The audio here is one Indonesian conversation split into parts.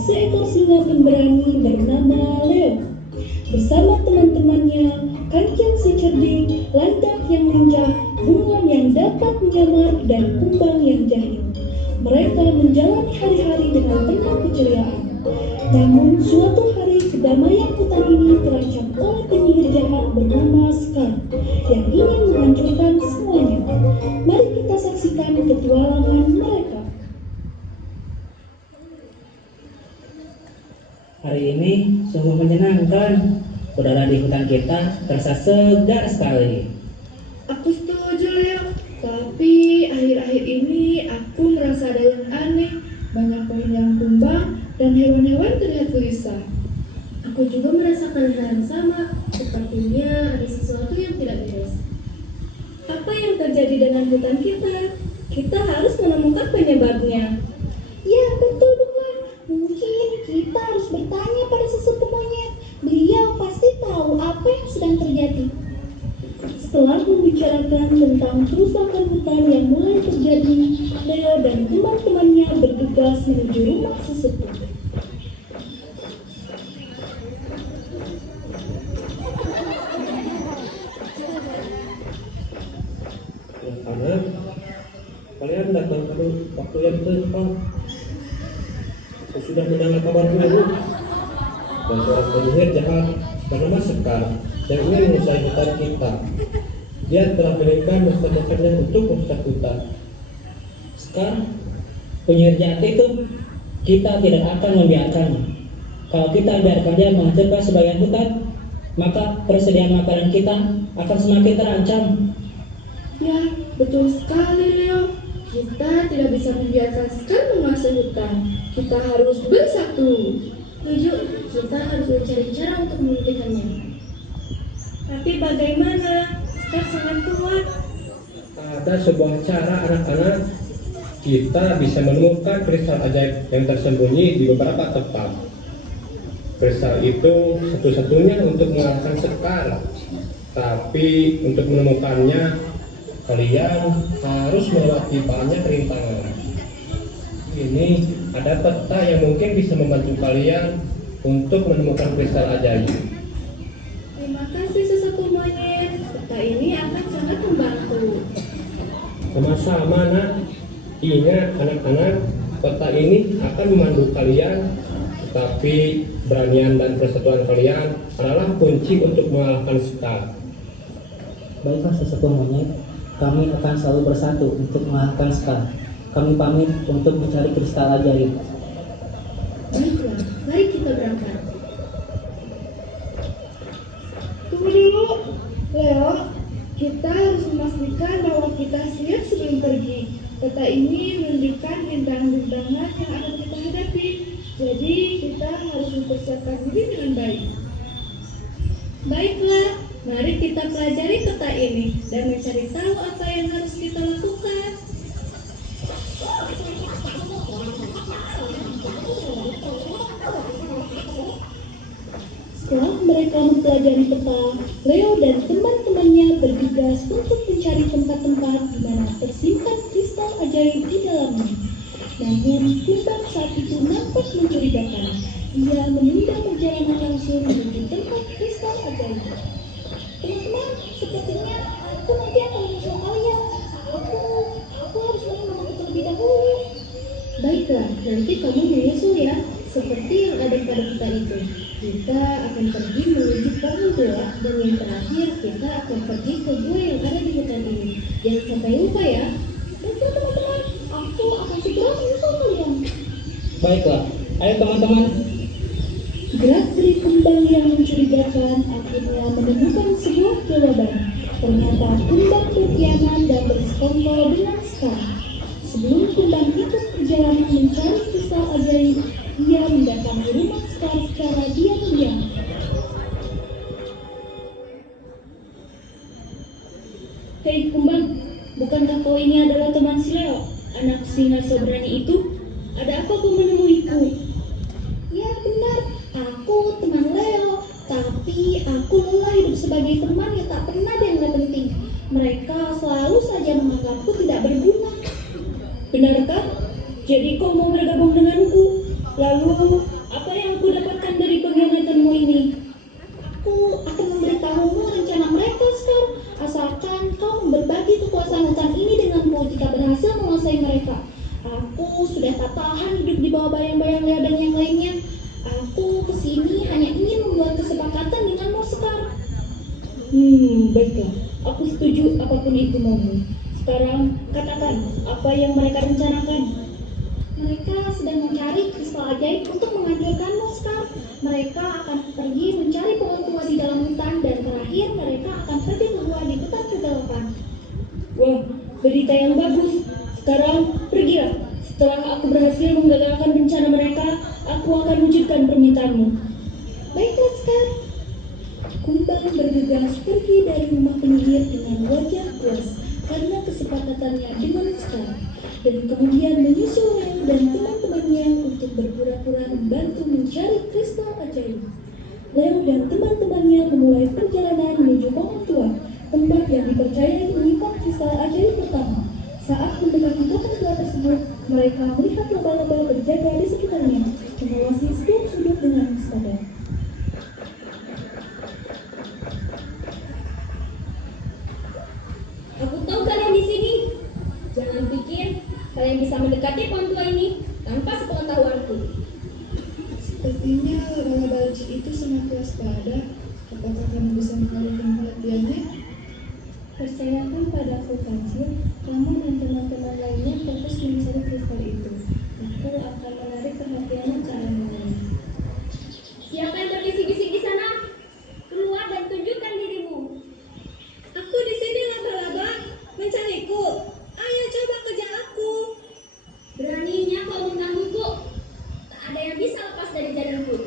seekor singa pemberani bernama Leo. Bersama teman-temannya, kancil si cerdik, landak yang lincah, bunglon yang dapat menyamar, dan kumbang yang jahil. Mereka menjalani hari-hari dengan penuh keceriaan. Namun suatu hari kedamaian hutan ini terancam oleh penyihir jahat bernama Scar yang ingin menghancurkan semuanya. Mari kita saksikan petualangan mereka. Hari ini sungguh menyenangkan. Udara di hutan kita terasa segar sekali. Aku setuju, Leo. Tapi akhir-akhir ini aku merasa ada yang aneh. Banyak pohon yang tumbang dan hewan-hewan terlihat gelisah. Aku juga merasakan hal yang sama. Sepertinya ada sesuatu yang tidak beres. Apa yang terjadi dengan hutan kita? Kita harus menemukan penyebabnya. Ya, betul Bukan. Mungkin kita harus bertanya pada sesepuh monyet. Beliau pasti tahu apa yang sedang terjadi. Setelah membicarakan tentang kerusakan hutan yang mulai terjadi, Leo dan teman-temannya bergegas menuju rumah sesepuh. Anak-anak, kalian datang pada waktu yang tepat. Saya sudah mendengar kabar buruk dan seorang penyihir jahat bernama Sekar yang ingin menguasai hutan kita. Dia telah mengirimkan pasukannya untuk merusak hutan. Sekar, penyihir jahat itu, kita tidak akan membiarkannya. Kalau kita biarkan dia menghancurkan sebagian hutan, maka persediaan makanan kita akan semakin terancam. Ya, betul sekali, Leo. Kita tidak bisa membiarkan Scar menguasai hutan. Kita harus bersatu. Setuju, kita harus mencari cara untuk menghentikannya. Tapi bagaimana? Scar sangat kuat. Ada sebuah cara anak-anak. Kita bisa menemukan kristal ajaib yang tersembunyi di beberapa tempat. Kristal itu satu-satunya untuk mengalahkan Sekar. Tapi untuk menemukannya, kalian harus melewati banyak rintangan. Ini ada peta yang mungkin bisa membantu kalian untuk menemukan kristal ajaib. Terima kasih sesepuh monyet. Peta ini akan sangat membantu. Sama-sama, nak. Ingat anak-anak, peta ini akan memandu kalian, tetapi beranian dan persatuan kalian adalah kunci untuk mengalahkan Sekar. Baiklah sesepuh monyet, kami akan selalu bersatu untuk mengalahkan Scar. Kami pamit untuk mencari kristal ajaib. Baiklah, mari kita berangkat. Tunggu dulu, Leo. Kita harus memastikan bahwa kita siap sebelum pergi. Peta ini menunjukkan rintangan-rintangan yang akan kita hadapi. Jadi kita harus mempersiapkan diri dengan baik. Baiklah, mari kita pelajari peta ini dan mencari tahu apa yang harus kita lakukan. Setelah mereka mempelajari peta, Leo dan teman-temannya bergegas untuk mencari tempat-tempat di mana tersimpan kristal ajaib di dalamnya. Namun, kumbang saat itu nampak mencurigakan. Dia menunda perjalanan langsung menuju tempat kristal ajaib. Teman-teman, sepertinya aku nanti akan menyusul kalian. Aku harus menunggu terlebih dahulu. Baiklah, nanti kamu menyusul ya, seperti yang ada pada peta itu. Kita akan pergi menuju pohon tua, dan yang terakhir kita akan pergi ke gua yang ada di hutan ini. Jangan sampai lupa ya. Baiklah teman-teman, aku akan segera menyusul kalian. Baiklah, ayo teman-teman. Gerak-gerik kumbang yang mencurigakan akhirnya menemukan sebuah jawaban. Ternyata kumbang berkhianat dan bersekongkol dengan Scar. Sebelum kumbang ikut perjalanan mencari kristal ajaib, dia mendatangi rumah Scar secara diam-diam. Hei kumbang, bukankah kau ini adalah teman si Leo, anak singa soberani itu? Ada apa kau menemuiku? Ya benar, aku teman Leo. Tapi aku lelah hidup sebagai teman yang tak pernah dianggap penting. Mereka selalu saja menganggapku tidak berguna. Benarkah? Jadi kau mau bergabung denganku? Lalu kau berbagi kekuasaan hutan ini denganku jika berhasil menguasai mereka. Aku sudah tak tahan hidup di bawah bayang-bayang Leo dan yang lainnya. Aku kesini hanya ingin membuat kesepakatan denganmu sekarang. Baiklah. Aku setuju apapun itu maumu. Sekarang, katakan apa yang mereka rencanakan. Mereka sedang mencari kristal ajaib untuk menghancurkanmu sekarang. Mereka akan pergi mencari pohon tua di dalam hutan dan terakhir mereka akan pergi ke gua di hutan kegelapan. Wah, berita yang bagus. Sekarang, pergilah. Setelah aku berhasil menggagalkan rencana mereka, aku akan wujudkan permintaanmu. Baiklah Scar. Kumbang bergegas pergi dari rumah penyihir dengan wajah puas karena kesepakatannya dengan Scar, dan kemudian menyusul Leo dan teman-temannya untuk berpura-pura membantu mencari kristal ajaib. Leo dan teman-temannya memulai perjalanan menuju pohon tua, tempat yang dipercayai menyimpan kristal ajaib pertama. Saat mendekati pohon tua tersebut, mereka melihat laba-laba berjaga di sekitarnya, mengawasi setiap sudut dengan waspada. Aku tahu kalian di sini. Jangan pikir kalian bisa mendekati pohon tua ini tanpa sepengetahuanku. Sepertinya laba-laba licik itu sangat waspada. Apakah kamu bisa mengalihkan perhatiannya? Percayakan padaku, Kancil. Kamu dan teman-teman lainnya fokus mencari kristal itu. Aku akan menarik perhatianmu ke arah lain. Siapa yang berbisik-bisik di sana? Keluar dan tunjukkan dirimu. Aku di sini, laba-laba. Mencariku. Ayo coba kejar aku. Beraninya kau menggangguku. Tak ada yang bisa lepas dari jalanku.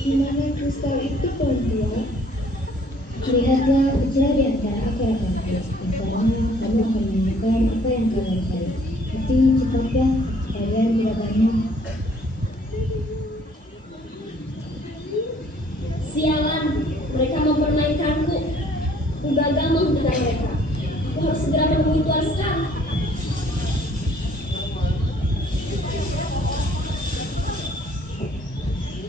Di mana kristal itu, pohon tua? Lihatlah mencari antara akar kamu. Misalnya, kamu akan menemukan apa yang kalian cari. Tapi cepatlah, kalian tidak banyak. Sialan, mereka mempermainkanku. Aku gagal menghentikan mereka. Aku harus segera menemui Tuan Scar.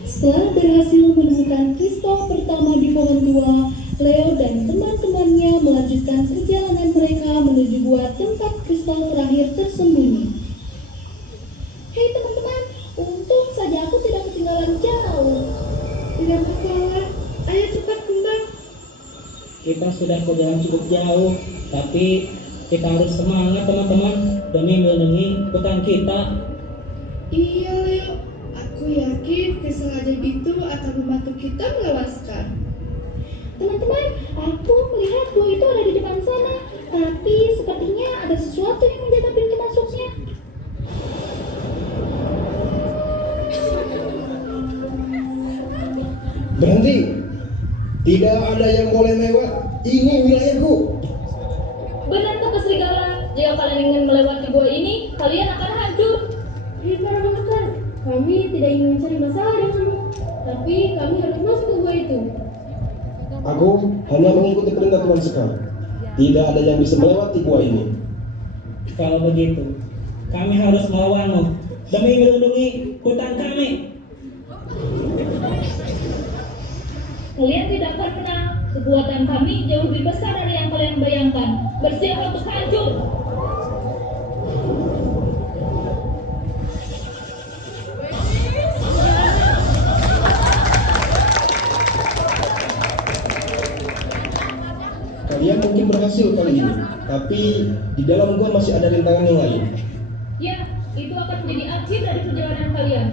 Setelah berhasil menemukan kristal pertama di pohon tua, Leo dan teman-temannya melanjutkan perjalanan mereka menuju gua tempat kristal terakhir tersembunyi. Hei teman-teman, untung saja aku tidak ketinggalan jauh. Tidak masalah. Ayo cepat kembang. Kita sudah berjalan cukup jauh, tapi kita harus semangat teman-teman demi melindungi hutan kita. Iya, Leo. Aku yakin kristal ajaib itu akan membantu kita melawan Scar. Teman-teman, aku melihat gua itu ada di depan sana, tapi sepertinya ada sesuatu yang menjaga pintu masuknya. Berhenti! Tidak ada yang boleh lewat. Ini wilayahku. Benar kata serigala, jika kalian ingin melewati gua ini, kalian akan hancur. Para pasukan, kami tidak ingin mencari masalah denganmu, tapi kami harus masuk ke gua itu. Aku hanya mengikuti perintah Tuan Sekar. Tidak ada yang bisa melewati gua ini. Kalau begitu, kami harus melawanmu demi melindungi hutan kami. Kalian tidak akan menang. Kekuatan kami jauh lebih besar dari yang kalian bayangkan. Bersiap untuk hancur. Kalian mungkin berhasil kali ini, tapi di dalam gua masih ada rintangan yang lain. Ya, itu akan menjadi akhir dari perjalanan kalian.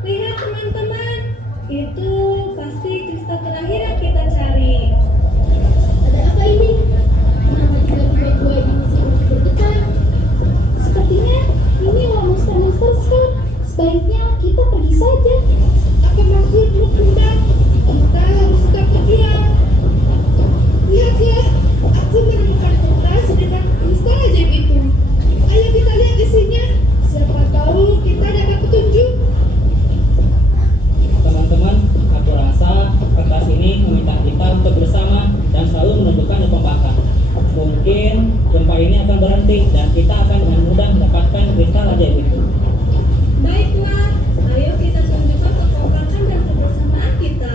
Lihat teman-teman. Itu pasti kristal terakhir yang kita cari. Ada apa ini? Kenapa tiba-tiba gua ini sangat bergetar? Sepertinya ini adalah monster-monster Scar. Sebaiknya kita pergi saja. Apa maksudmu, Kumbang? Kita harus tetap berdiam. cantik dan kita akan dengan mudah mendapatkan kristal ajaib itu. Baiklah, ayo kita tunjukkan kekompakan dan kebersamaan kita.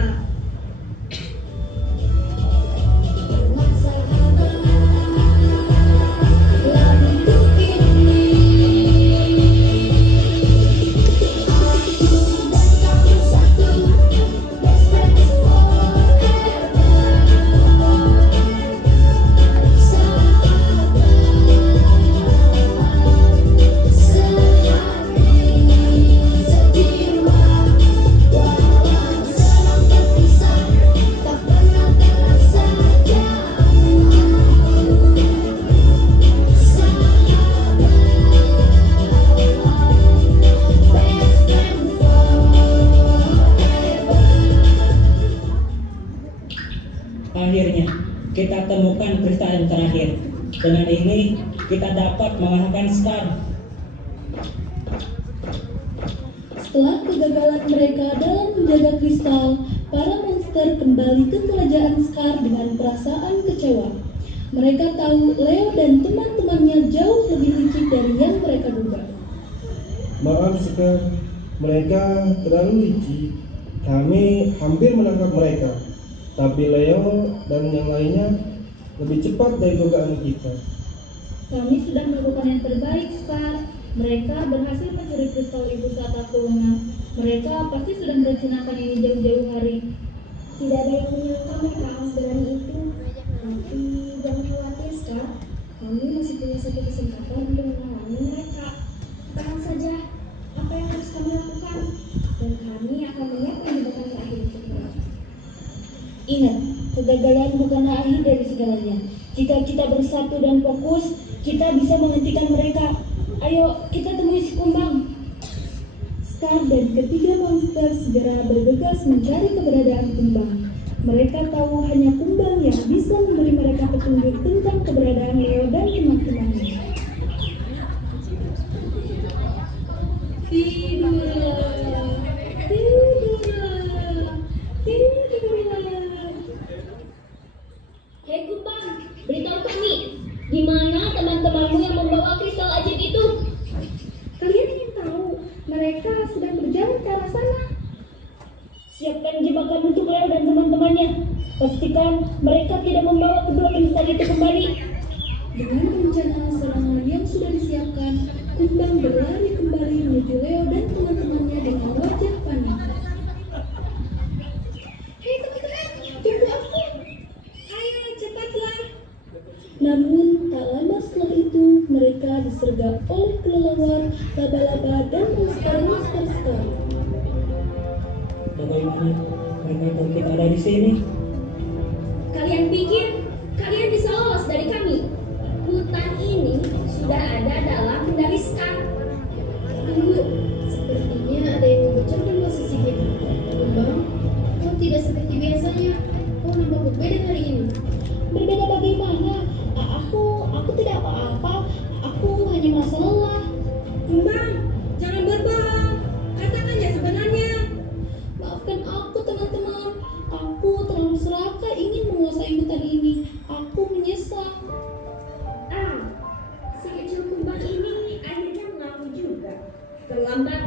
Akhirnya, kita temukan kristal yang terakhir. Dengan ini, kita dapat mengalahkan Scar. Setelah kegagalan mereka dalam menjaga kristal, para monster kembali ke kerajaan Scar dengan perasaan kecewa. Mereka tahu Leo dan teman-temannya jauh lebih licik dari yang mereka duga. Maaf Scar, mereka terlalu licik. Kami hampir menangkap mereka, tapi Leo dan yang lainnya lebih cepat dari dugaan kita. Kami sudah melakukan yang terbaik, Scar. Mereka berhasil mencuri kristal ibu saat aku lengah. Mereka pasti sudah merencanakan ini jauh-jauh hari. Tidak ada yang menyangka mereka akan seberani itu. Tapi jangan khawatir, Scar. Kami masih punya satu kesempatan untuk menghalangi mereka. Tenang saja, apa yang harus kami lakukan? Dan kami akan menyiapkan jebakan terakhir untuk mereka. Ingat, kegagalan bukanlah akhir dari segalanya. Jika kita bersatu dan fokus, kita bisa menghentikan mereka. Ayo, kita temui si Kumbang. Scar dan ketiga monster segera bergegas mencari keberadaan Kumbang. Mereka tahu hanya Kumbang yang bisa memberi mereka petunjuk tentang keberadaan Leo dan teman-temannya. Hei Kumbang, beritahu kami, di mana teman-temanmu yang membawa kristal ajaib itu? Kalian ingin tahu, mereka sedang berjalan ke arah sana. Siapkan jebakan untuk Leo dan teman-temannya. Pastikan mereka tidak membawa kedua kristal itu kembali. Dengan rencana serangan yang sudah disiapkan, Kumbang berlari kembali menuju Leo dan teman-temannya dengan wajah panik. Hei teman-teman, tunggu aku. Ayo cepatlah. Namun tak lama setelah itu mereka disergap oleh kelelawar, laba-laba dan monster-monster Scar. Bagaimana mereka tahu kita ada di sini? Kalian pikir kalian bisa lolos dari kami? Hutan ini sudah ada dalam kendali Scar. Tunggu, sepertinya ada yang membocorkan posisi kita. Kumbang, kau tidak seperti biasanya. Kau nampak berbeda hari ini. Berbeda bagaimana? Aku tidak apa-apa. Aku hanya merasa lelah. Kumbang, jangan berbohong. Katakan yang sebenarnya. Maafkan aku teman-teman. Aku terlalu serakah ingin menguasai hutan ini. Aku menyesal. Si kecil Kumbang ini akhirnya mengaku juga. Terlambat.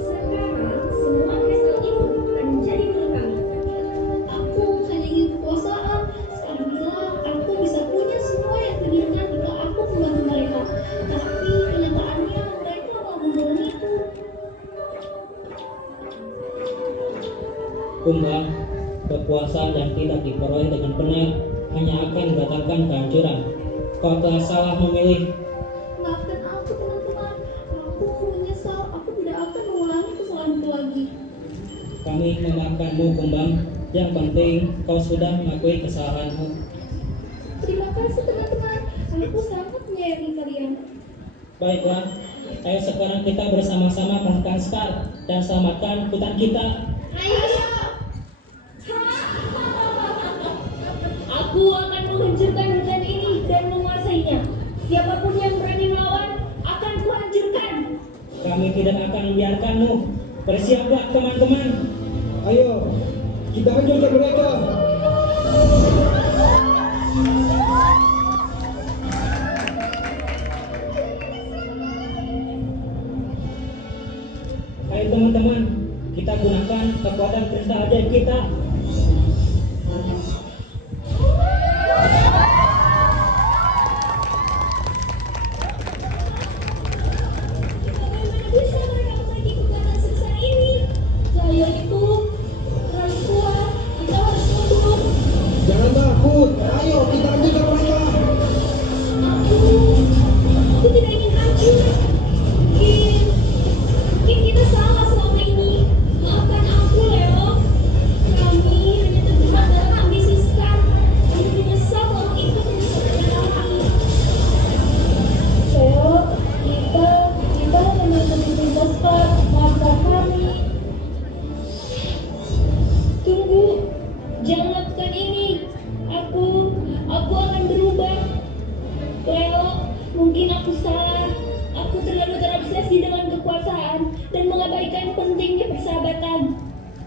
Sekarang semua kristal itu akan menjadi milik kami. Aku hanya ingin kekuasaan. Sekarang bilang aku bisa punya semua yang kuinginkan jika aku membantu mereka. Tapi kenyataannya mereka malah membunuhku. Kumbang, kekuasaan yang tidak diperoleh dengan benar hanya akan mendatangkan kehancuran. Kau telah salah memilih. Maafkan aku teman-teman. Aku menyesal. Aku tidak akan mengulangi kesalahan itu lagi. Kami memaafkanmu, Kumbang. Yang penting kau sudah mengakui kesalahanmu. Terima kasih teman-teman. Aku sangat menyayangi kalian. Baiklah, ayo sekarang kita bersama-sama kalahkan Scar dan selamatkan hutan kita. Ayo! Aku akan menghancurkan hutan ini dan menguasainya. Siapapun yang berani melawan akan kuhancurkan. Kami tidak akan membiarkanmu. Bersiaplah teman-teman. Ayo, kita hancurkan mereka.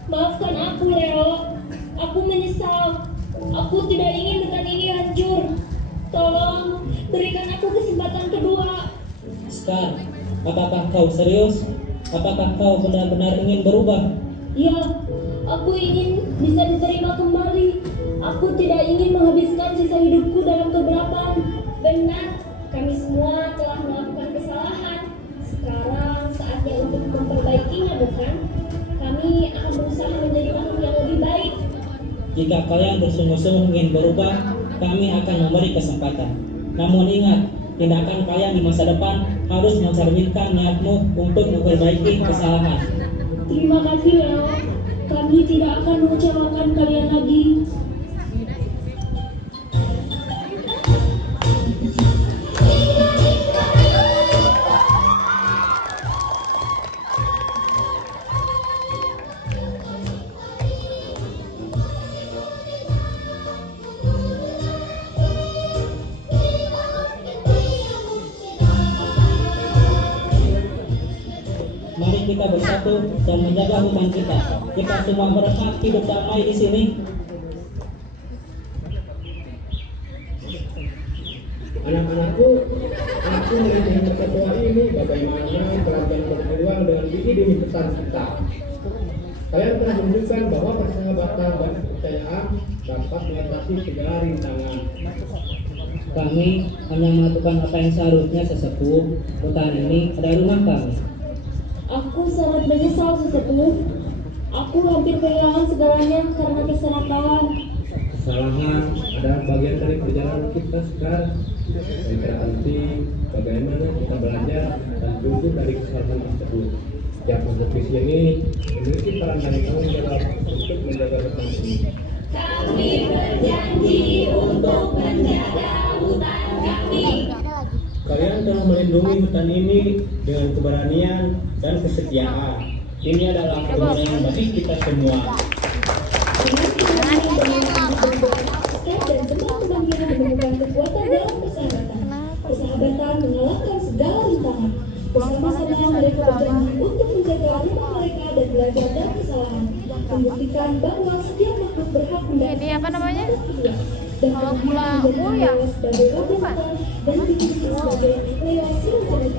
Maafkan aku, Leo. Aku menyesal. Aku tidak ingin hutan ini hancur. Tolong, berikan aku kesempatan kedua. Scar, apakah kau serius? Apakah kau benar-benar ingin berubah? Ya, aku ingin bisa diterima kembali. Aku tidak ingin menghabiskan sisa hidupku dalam kegelapan. Benar, kami semua telah melakukan kesalahan. Sekarang saatnya untuk memperbaikinya, bukan? Kami akan berusaha menjadi makhluk yang lebih baik. Jika kalian bersungguh-sungguh ingin berubah, kami akan memberi kesempatan. Namun ingat, tindakan kalian di masa depan harus mencerminkan niatmu untuk memperbaiki kesalahan. Terima kasih, Leo. Kami tidak akan mengecewakan kalian lagi. Mari kita bersatu dan menjaga hutan kita. Kita semua berhak hidup damai di sini. Anak-anakku, aku melihat ketua ini bagaimana kerajaan berjuang dengan gigi demi besar kita. Kalian telah menunjukkan bahwa persahabatan dan kepercayaan dapat mengatasi segala rintangan. Kami hanya melakukan apa yang seharusnya, sesepuh. Hutan ini adalah rumah kami. Aku sangat menyesal, sesepuh. Aku hampir kehilangan segalanya karena keserakahan. Kesalahan adalah bagian dari perjalanan kita sekarang. Yang terpenting bagaimana kita belajar dan tumbuh dari kesalahan tersebut. Setiap makhluk di sini memiliki peran dan tanggung jawab untuk menjaga hutan ini. Kami berjanji untuk menjaga hutan kami. Kalian telah melindungi hutan ini dengan keberanian dan kesetiaan. Ini adalah keberanian bagi kita semua. Dan teman-temannya menemukan kekuatan dalam persahabatan. Persahabatan mengalahkan segala rintangan. Bersama-sama mereka berjanji untuk menjaga rumah mereka dan belajar dari kesalahan. Membuktikan bahwa setiap makhluk berhak mendapatkan kedua. Dan kemudian menjadi Leo sebagai raja hutan dan dimiliki sebagai Leo Siluman.